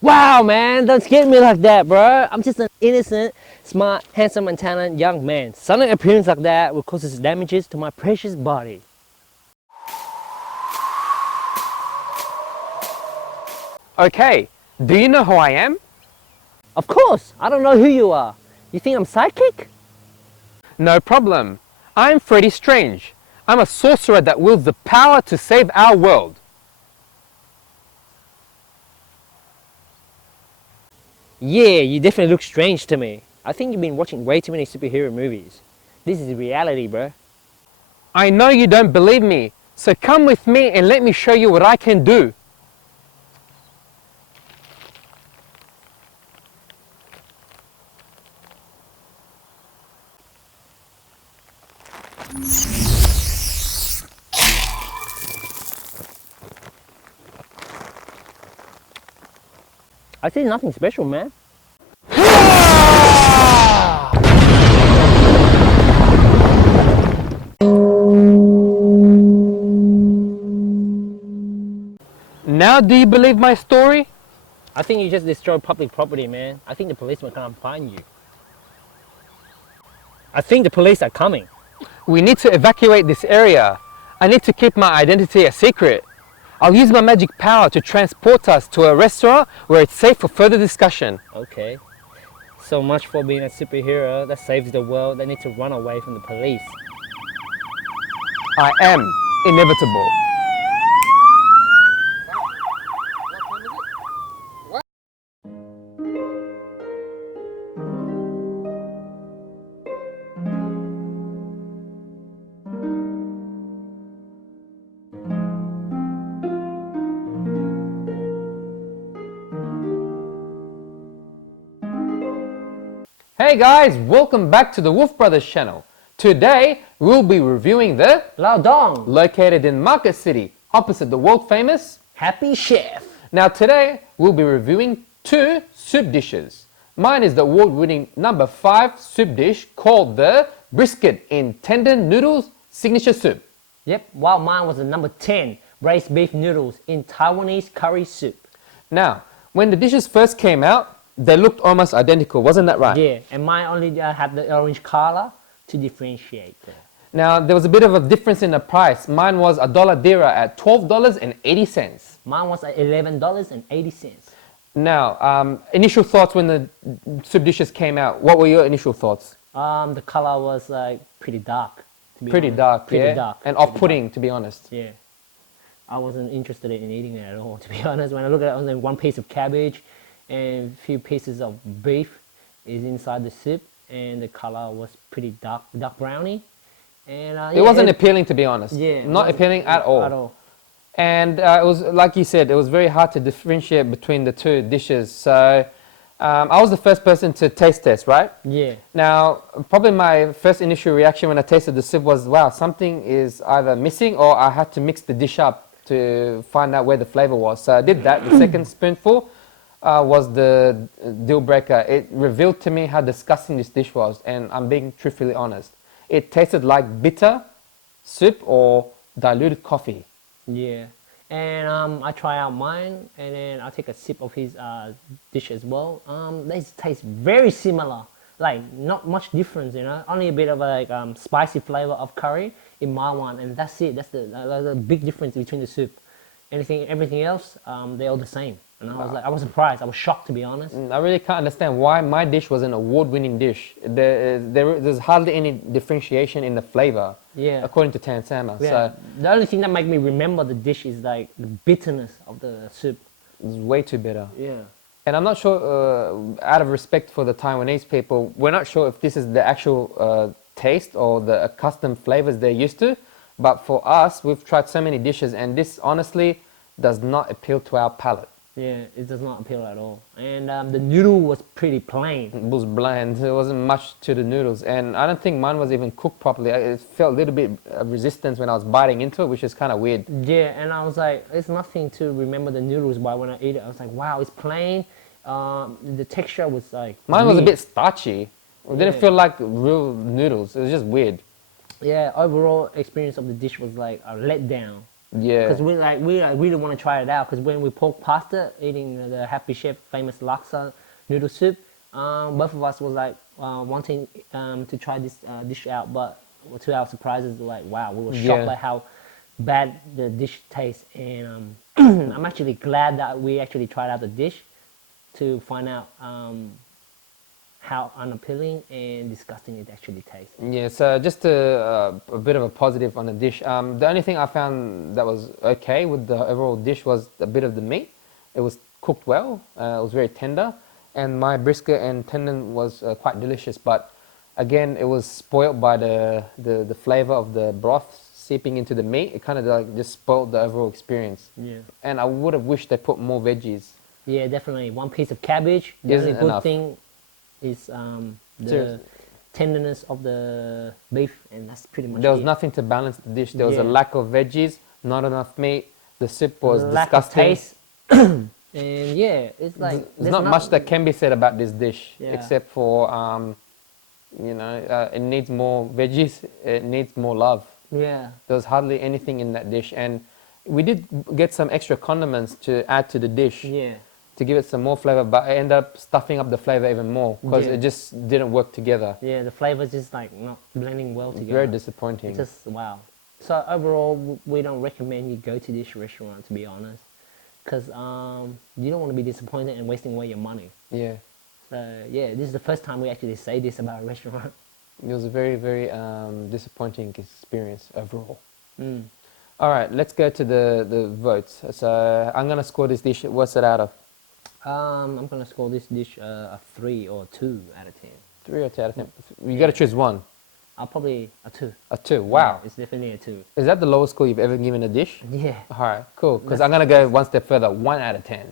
Wow, man, don't scare me like that, bro. I'm just an innocent, smart, handsome, and talented young man. Sudden appearance like that will cause damages to my precious body. Okay, do you know who I am? Of course, I don't know who you are. You think I'm psychic? No problem. I'm Freddy Strange. I'm a sorcerer that wields the power to save our world. Yeah, you definitely look strange to me. I think you've been watching way too many superhero movies. This is reality, bro. I know you don't believe me, so come with me and let me show you what I can do. I see nothing special, man. Now do you believe my story? I think you just destroyed public property, man. I think the policemen can't find you. I think the police are coming. We need to evacuate this area. I need to keep my identity a secret. I'll use my magic power to transport us to a restaurant where it's safe for further discussion. Okay. So much for being a superhero that saves the world that need to run away from the police. I am inevitable. Hey guys, welcome back to the Wolf Brothers channel. Today we'll be reviewing the Lao Dong, located in Market City, opposite the world famous. Happy Chef. Now today we'll be reviewing two soup dishes. Mine is the award-winning number 5 soup dish called the brisket in tender noodles signature soup. Yep, while mine was the number 10, braised beef noodles in Taiwanese curry soup. Now, when the dishes first came out, they looked almost identical, wasn't that right? Yeah, and mine only had the orange color to differentiate them. Now, there was a bit of a difference in the price. Mine was $1 dira at $12.80. Mine was at $11.80. Now, initial thoughts when the soup dishes came out. What were your initial thoughts? The color was like pretty dark. To be Pretty honest. dark, Pretty yeah? dark. And off-putting, to be honest. Yeah. I wasn't interested in eating it at all, to be honest. When I look at it, only one piece of cabbage and a few pieces of beef is inside the soup, and the color was pretty dark browny. And It wasn't appealing, to be honest. Yeah. Not appealing at all. At all. And it was, like you said, it was very hard to differentiate between the two dishes. So I was the first person to taste test, right? Yeah. Now, probably my first initial reaction when I tasted the soup was, wow, something is either missing or I had to mix the dish up to find out where the flavor was. So I did that. The second spoonful was the deal breaker. It revealed to me how disgusting this dish was, and I'm being truthfully honest. It tasted like bitter soup or diluted coffee. Yeah. And I try out mine, and then I take a sip of his dish as well. They taste very similar, like not much difference, you know. Only a bit of like spicy flavor of curry in my one, and that's it. That's the big difference between the soup. Everything else, they're all the same. And I was surprised. I was shocked, to be honest. I really can't understand why my dish was an award-winning dish. There's hardly any differentiation in the flavor, Yeah. according to Tansama. Yeah. So The only thing that made me remember the dish is like the bitterness of the soup. it's way too bitter. Yeah. And I'm not sure, out of respect for the Taiwanese people, we're not sure if this is the actual taste or the accustomed flavors they're used to. But for us, we've tried so many dishes, and this honestly does not appeal to our palate. Yeah, it does not appeal at all. And the noodle was pretty plain. It was bland. There wasn't much to the noodles, and I don't think mine was even cooked properly. It felt a little bit of resistance when I was biting into it, which is kind of weird. Yeah, and I was like, it's nothing to remember the noodles by. When I ate it, I was like, wow, it's plain. The texture was like Mine was a weird. bit starchy. It didn't Yeah. feel like real noodles. It was just weird. Yeah, overall experience of the dish was like a letdown. Yeah. Because we really want to try it out. Because when we poke pasta, eating the Happy Chef famous laksa noodle soup, both of us was like wanting to try this dish out. But to our surprises, like wow, we were shocked Yeah. by how bad the dish tastes. And I'm actually glad that we actually tried out the dish to find out how unappealing and disgusting it actually tastes. Yeah, so just a bit of a positive on the dish. The only thing I found that was okay with the overall dish was a bit of the meat. It was cooked well, it was very tender, and my brisket and tendon was quite delicious. But again, it was spoiled by the flavor of the broth seeping into the meat. It kind of like just spoiled the overall experience. Yeah. And I would have wished they put more veggies. Yeah, definitely. One piece of cabbage. The Isn't only good enough. thing is the Seriously. tenderness of the beef, and that's pretty much There was it. nothing to balance the dish. There was a Yeah. lack of veggies, not enough meat. The soup was Lack disgusting. of taste. And yeah, it's like There's not much that can be said about this dish, Yeah. except for it needs more veggies. It needs more love. Yeah, There was hardly anything in that dish, and we did get some extra condiments to add to the dish yeah, to give it some more flavor, but I ended up stuffing up the flavor even more because Yeah. it just didn't work together. yeah. The flavors just like not blending well together. Very disappointing. It's just wow. So overall, we don't recommend you go to this restaurant, to be honest, because you don't want to be disappointed and wasting away your money. Yeah, So yeah, this is the first time we actually say this about a restaurant. it was a very, very disappointing experience overall. Mm. All right, let's go to the votes. So I'm gonna score this dish. What's it out of? I'm gonna score this dish a 3 or 2 out of 10. 3 or 2 out of 10? You gotta choose one. I'll probably a 2. A 2. Wow. Yeah, it's definitely a 2. Is that the lowest score you've ever given a dish? Yeah. All right, cool. Because I'm gonna go one step further. 1 out of 10.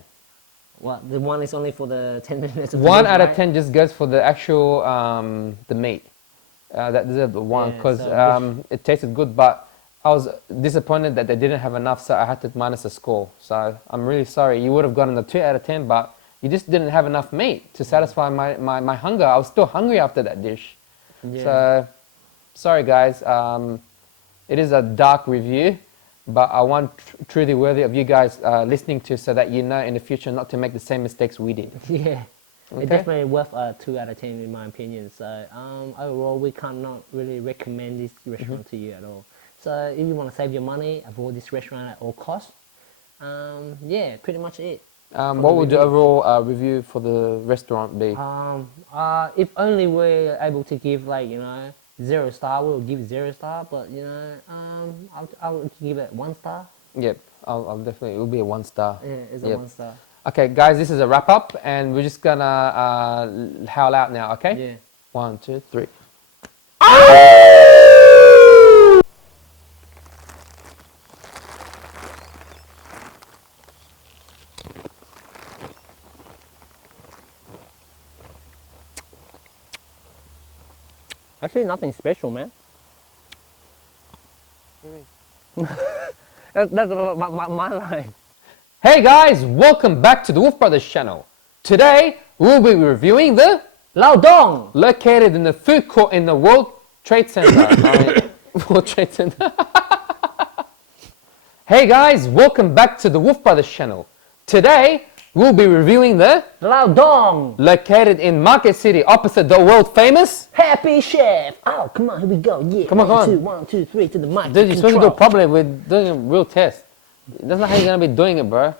What? The one is only for the tenderness of the 1 beef, out of right? 10 just goes for the actual the meat. That deserved a 1 Yeah, because so it tasted good, but I was disappointed that they didn't have enough, so I had to minus a score. So I'm really sorry. You would have gotten a 2 out of 10, but you just didn't have enough meat to satisfy my hunger. I was still hungry after that dish. Yeah. So sorry guys. It is a dark review, but I want truly worthy of you guys listening to, so that you know in the future not to make the same mistakes we did. Yeah. Okay. It's definitely worth a 2 out of 10 in my opinion. So overall, we cannot really recommend this restaurant to you at all. So if you want to save your money, avoid this restaurant at all costs. Yeah, pretty much it. What would the overall review for the restaurant be? If only we're able to give 0 star, we'll give 0 star. But I'll give it 1 star. Yep, I'll definitely. It will be a 1 star. Yeah, it's Yep. a 1 star. Okay, guys, this is a wrap up, and we're just gonna howl out now. Okay. Yeah. 1, 2, 3. Actually, nothing special, man. That's my line. Hey guys, welcome back to the Wolf Brothers channel. Today we'll be reviewing the Lao Dong. located in the food court in the World Trade Center. World Trade Center. Hey guys, welcome back to the Wolf Brothers channel. Today we'll be reviewing the Lao Dong. located in Market City opposite the world famous. Happy Chef. Oh, come on, here we go. Yeah. Come on, come on. 1, 2, 3 to the mic. Dude, you're supposed to do Control. it properly. We're doing a real test. That's not how you're gonna be doing it, bro.